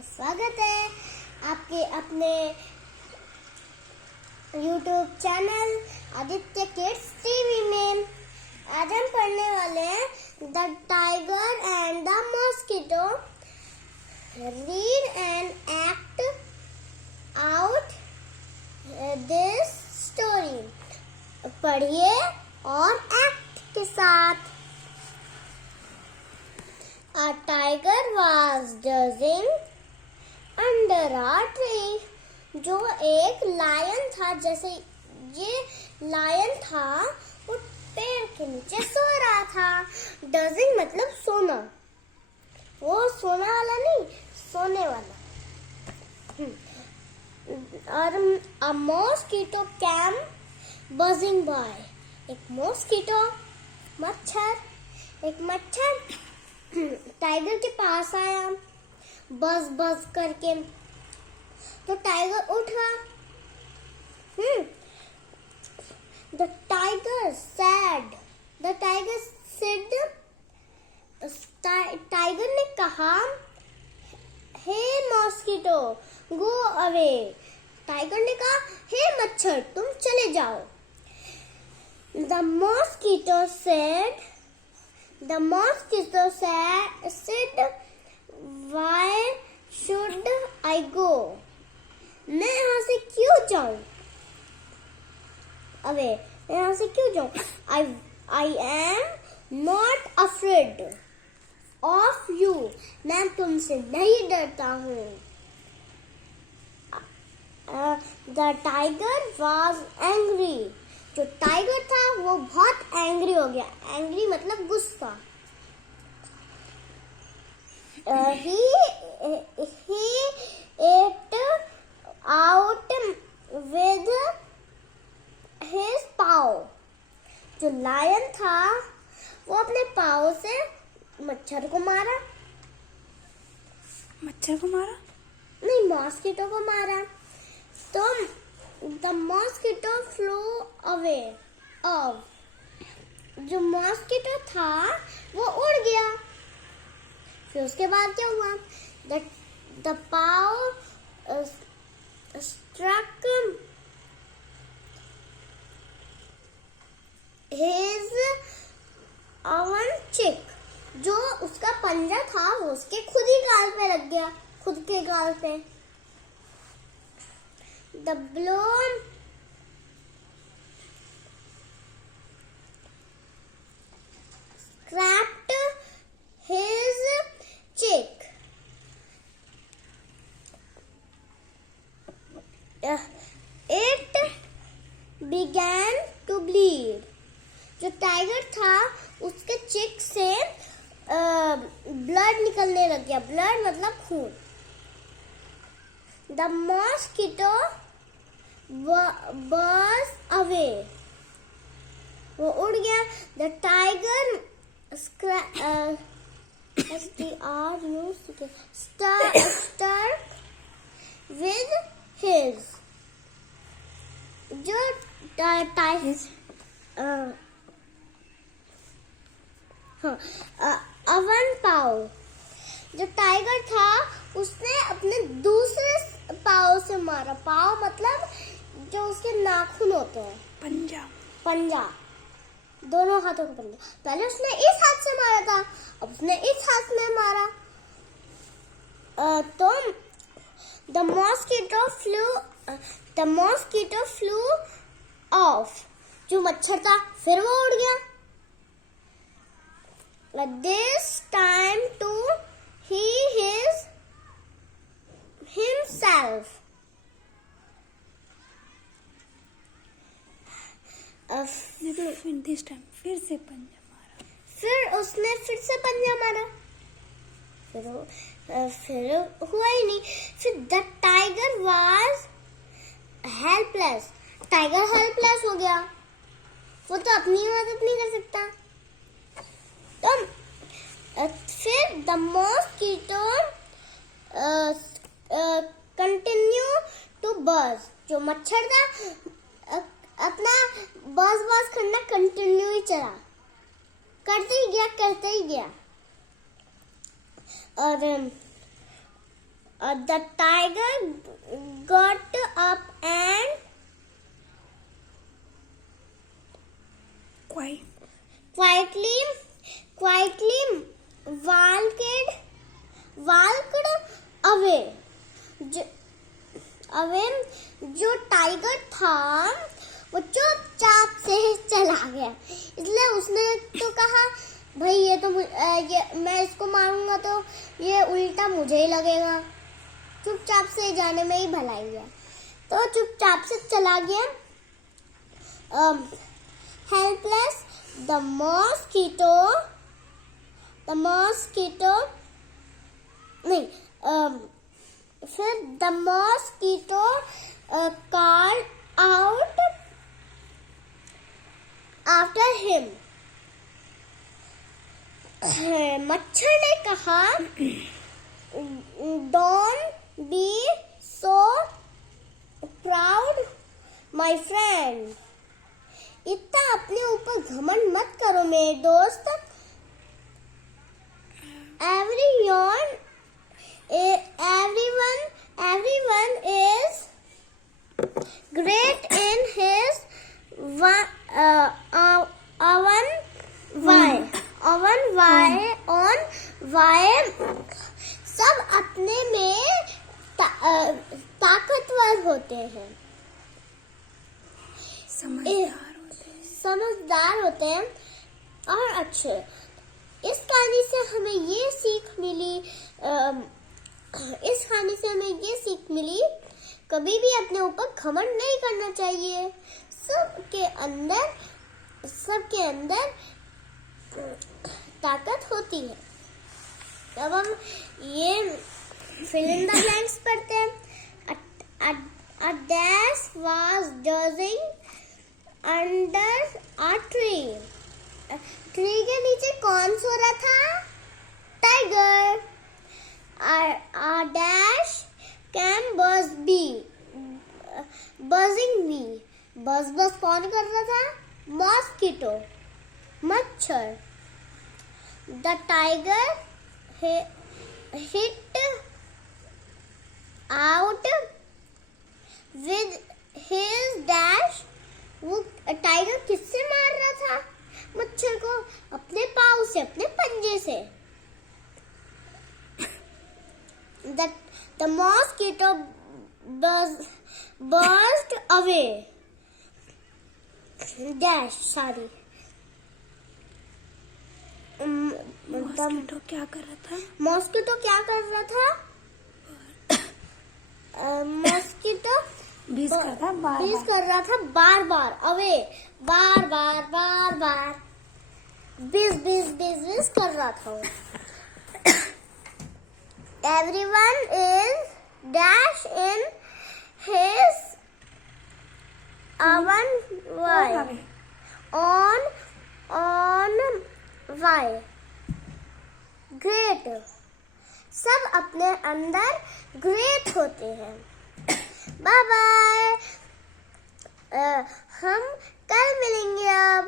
आपका स्वागत है आपके अपने YouTube channel Aditya kids TV में। आज हम पढ़ने वाले हैं the tiger and the mosquito. Read and act out this story. पढ़िए और एक्ट के साथ। A tiger was dozing under a tree. जो एक लायन था, जैसे ये लायन था, वो पेड़ के नीचे सो रहा था। डजिंग मतलब सोना, वो सोना वाला नहीं, सोने वाला। और a mosquito came buzzing by. एक मॉस्किटो एक मच्छर टाइगर के पास आया बज बज करके। तो टाइगर उठा। द टाइगर सेड टाइगर ने कहा, हे मॉस्किटो गो अवे। टाइगर ने कहा, हे मच्छर तुम चले जाओ। The mosquito said, why should I go? मैं यहाँ से क्यों जाऊं? अबे मैं यहाँ से क्यों जाऊं? I am not afraid of you. मैं तुमसे नहीं डरता हूँ। The tiger was angry. जो टाइगर था वो बहुत एंग्री हो गया। एंग्री मतलब गुस्सा। He ate out with his paw. जो लायन था वो अपने पाव से मच्छर को मारा। नहीं, मॉस्किटो को मारा। तो द मॉस्किटो फ्लू अवे। जो मॉस्किटो था वो उड़ गया। फिर उसके बाद क्या हुआ? The paw struck his own cheek. जो उसका पंजा था वो उसके खुद ही गाल पे लग गया, खुद के गाल पे। The blow scraped his cheek. It began to bleed. जो टाइगर था उसके चिक से ब्लड निकलने लग गया। ब्लड मतलब खून। The mosquito was away. वो उड़ गया। The tiger struck with his. जो अवन पाव। जो टाइगर था उसने अपने दूसरे पाव से मारा। पाव मतलब जो उसके नाखून होते हैं, पंजा। दोनों हाथों का पंजा। पहले उसने इस हाथ से मारा था, अब उसने इस हाथ में मारा। तो द मॉस्किटो फ्लू ऑफ। जो मच्छर था फिर वो उड़ गया। This time to himself. This time फिर से पंजा मारा। फिर उसने फिर से पंजा मारा। फिर हुआ ही नहीं। फिर the tiger was helpless. Tiger helpless हो गया। वो तो अपनी मदद नहीं कर सकता। तो फिर द मॉस्किटो कंटिन्यू टू बज। जो मच्छर था अपना बज करना कंटिन्यू ही चला, करते ही गया। और The tiger got up and quietly walked away. जो टाइगर था वो चुपचाप से चला गया। इसलिए उसने तो कहा भाई ये तो मैं इसको मारूंगा तो ये उल्टा मुझे ही लगेगा, चुपचाप से जाने में ही भलाई है। तो चुपचाप से चला गया। हेल्पलेस द मॉस्किटो नहीं फिर the mosquito called out after him. मच्छर ने कहा don't be so proud my friend. इतना अपने ऊपर घमंड मत करो मेरे दोस्त। Everyone is great in his own way. सब अपने में ताकतवर होते हैं, समझदार होते हैं और अच्छे। इस कहानी से हमें ये सीख मिली कभी भी अपने ऊपर घमंड नहीं करना चाहिए। सबके अंदर ताकत होती है। तब हम ये fill in the blanks पढ़ते हैं। A dash was dozing under a tree. Tree के नीचे कौन सो रहा था? Tiger. A dash can buzzing bee. बस कौन कर रहा था? मॉस्किटो, मच्छर। The tiger hit out with his dash. वो टाइगर किससे मार रहा था? मच्छर को अपने पाँव से, अपने पंजे से। The mosquito buzzed away. Dash, sorry. Mosquito क्या कर रहा था? मॉस्किटो क्या कर रहा था? मॉस्किटो बीज कर रहा था बार अवे, बार बीज कर रहा था। Everyone is dash in his own way. Why? Great. सब अपने अंदर ग्रेट होते हैं। Bye bye. हम कल मिलेंगे अब।